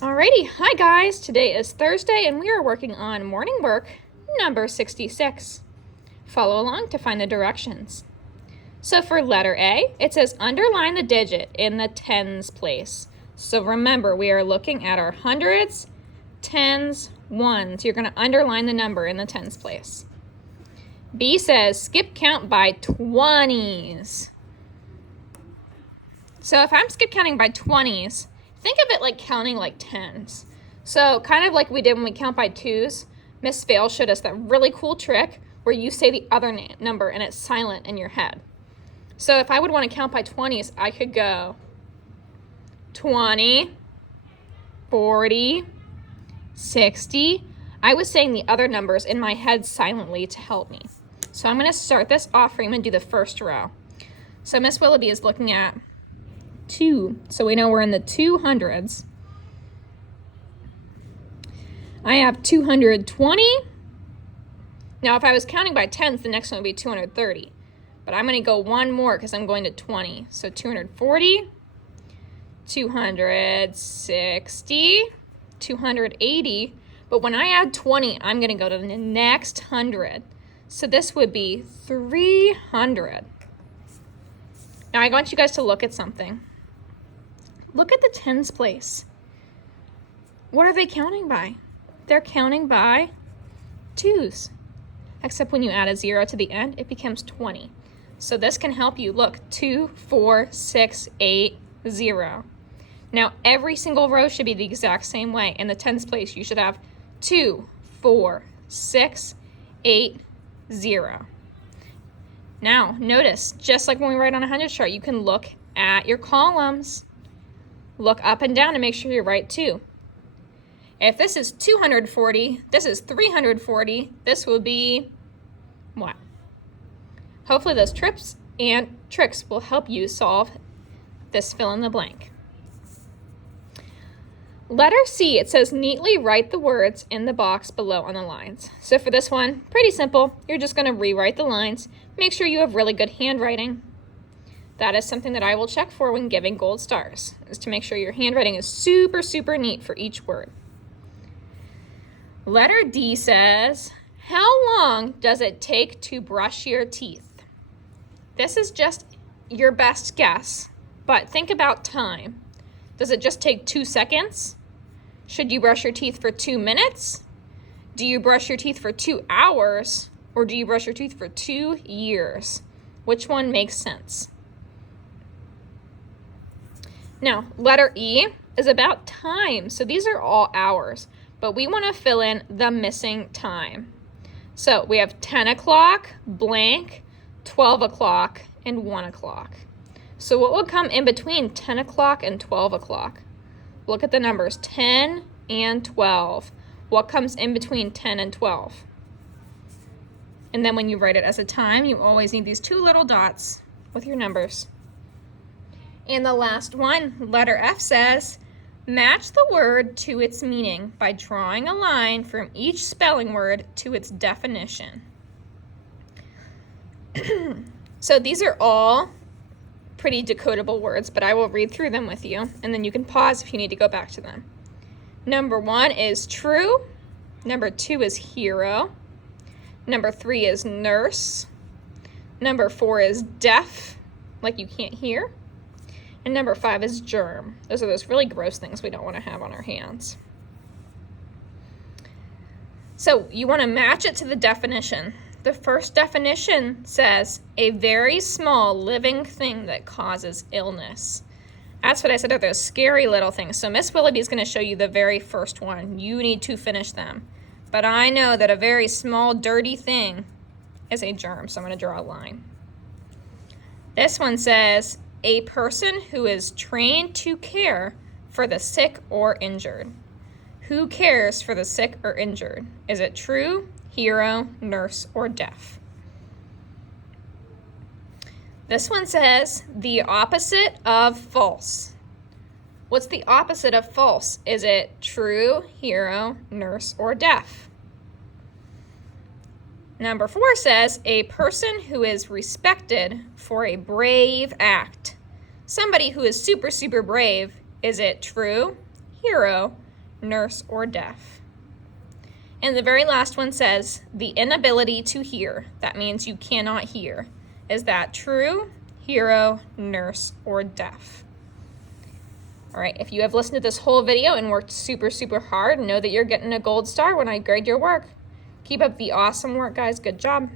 Alrighty, hi guys. Today is Thursday and we are working on morning work number 66. Follow along to find the directions. So for letter A, it says underline the digit in the tens place. So remember, we are looking at our hundreds, tens, ones. You're going to underline the number in the tens place. B says skip count by 20s. So if I'm skip counting by 20s, think of it like counting like tens. So kind of like we did when we count by twos, Miss Vale showed us that really cool trick where you say the other number and it's silent in your head. So if I would want to count by 20s, I could go 20, 40, 60. I was saying the other numbers in my head silently to help me. So I'm going to start this off for you. I'm going to do the first row. So Miss Willoughby is looking at 2, so we know we're in the 200s. I have 220. Now if I was counting by tens, the next one would be 230. But I'm going to go one more because I'm going to 20. So 240, 260, 280. But when I add 20, I'm going to go to the next 100. So this would be 300. Now I want you guys to look at something. Look at the tens place. What are they counting by? They're counting by twos. Except when you add a 0 to the end, it becomes 20. So this can help you. Look, 2, 4, 6, 8, 0. Now every single row should be the exact same way. In the tens place, you should have 2, 4, 6, 8, 0. Now notice, just like when we write on a 100 chart, you can look at your columns. Look up and down to make sure you're right too. If this is 240, this is 340, this will be what? Hopefully those tips and tricks will help you solve this fill in the blank. Letter C, it says neatly write the words in the box below on the lines. So for this one, pretty simple. You're just going to rewrite the lines. Make sure you have really good handwriting. That is something that I will check for when giving gold stars, is to make sure your handwriting is super, super neat for each word. Letter D says, how long does it take to brush your teeth? This is just your best guess, but think about time. Does it just take 2 seconds? Should you brush your teeth for 2 minutes? Do you brush your teeth for 2 hours? Or do you brush your teeth for 2 years? Which one makes sense? Now, letter E is about time. So these are all hours, but we want to fill in the missing time. So we have 10 o'clock, blank, 12 o'clock, and 1 o'clock. So what would come in between 10 o'clock and 12 o'clock? Look at the numbers, 10 and 12. What comes in between 10 and 12? And then when you write it as a time, you always need these 2 little dots with your numbers. And the last one, letter F, says, match the word to its meaning by drawing a line from each spelling word to its definition. So these are all pretty decodable words, but I will read through them with you, and then you can pause if you need to go back to them. Number 1 is true. Number 2 is hero. Number 3 is nurse. Number 4 is deaf, like you can't hear. And number 5 is germ. Those are those really gross things we don't want to have on our hands. So you want to match it to the definition. The first definition says, a very small living thing that causes illness. That's what I said, are those scary little things. So Miss Willoughby is going to show you the very first one. You need to finish them. But I know that a very small, dirty thing is a germ, so I'm going to draw a line. This one says, a person who is trained to care for the sick or injured. Who cares for the sick or injured? Is it true, hero, nurse, or deaf? This one says the opposite of false. What's the opposite of false? Is it true, hero, nurse, or deaf? Number 4 says a person who is respected for a brave act. Somebody who is super, super brave. Is it true, hero, nurse, or deaf. And the very last one says the inability to hear. That means you cannot hear. Is that true, hero, nurse, or deaf? All right, if you have listened to this whole video and worked super, super hard, know that you're getting a gold star when I grade your work. Keep up the awesome work, guys. Good job.